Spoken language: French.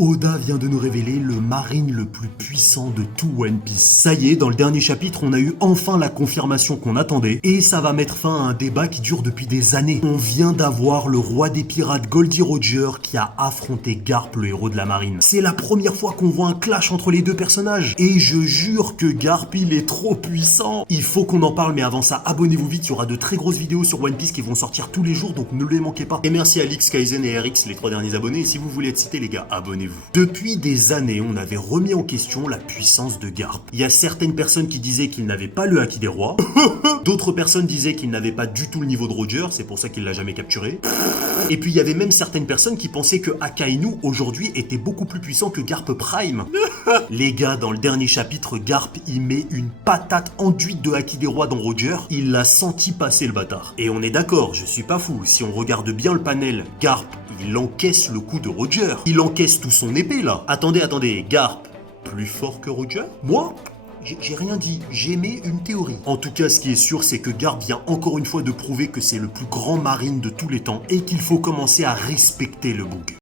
Oda vient de nous révéler le marine le plus puissant de tout One Piece. Ça y est, dans le dernier chapitre, on a eu enfin la confirmation qu'on attendait, et ça va mettre fin à un débat qui dure depuis des années. On vient d'avoir le roi des pirates Goldie Roger qui a affronté Garp, le héros de la marine. C'est la première fois qu'on voit un clash entre les deux personnages, et je jure que Garp, il est trop puissant. Il faut qu'on en parle, mais avant ça, abonnez-vous vite, il y aura de très grosses vidéos sur One Piece qui vont sortir tous les jours, donc ne les manquez pas. Et merci à Alix, Kaizen et RX, les 3 derniers abonnés, et si vous voulez être cité les gars, abonnez-vous. Depuis des années, on avait remis en question la puissance de Garp. Il y a certaines personnes qui disaient qu'il n'avait pas le haki des rois, d'autres personnes disaient qu'il n'avait pas du tout le niveau de Roger, c'est pour ça qu'il l'a jamais capturé. Et puis il y avait même certaines personnes qui pensaient que Akainu aujourd'hui était beaucoup plus puissant que Garp Prime. Les gars, dans le dernier chapitre, Garp y met une patate enduite de haki des rois dans Roger, il l'a senti passer le bâtard. Et on est d'accord, je suis pas fou, si on regarde bien le panel, Garp, il encaisse le coup de Roger. Il encaisse tout son épée là. Attendez, Garp, plus fort que Roger? Moi, j'ai rien dit, j'émets une théorie. En tout cas, ce qui est sûr, c'est que Garp vient encore une fois de prouver que c'est le plus grand marine de tous les temps et qu'il faut commencer à respecter le bug.